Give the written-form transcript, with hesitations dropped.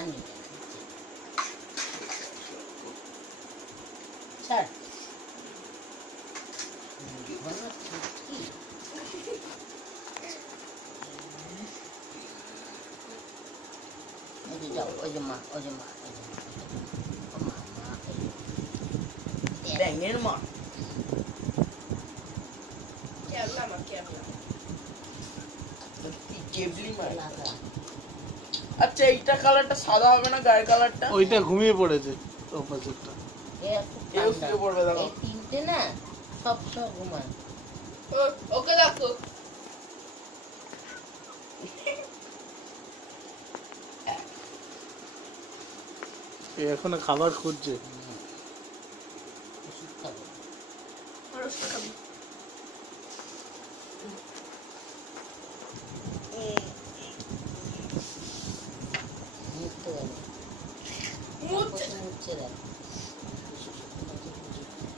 আনি ছাড় যাও ওই যে মা ব্যাঙের মা কেবলি মা। আচ্ছা এইটা কালারটা সাদা হবে না, গায়ের কালারটা? ওইটা ঘুমিয়ে পড়েছে অপোজিটটা। কেউ শুয়ে পড়বে দেখো। এই তিনটে না সব ঘুমায়। ওকে দেখো এখনো খাবার খুঁজছে। ওষুধ খাবো মুছতে গেল মুছছে দেখ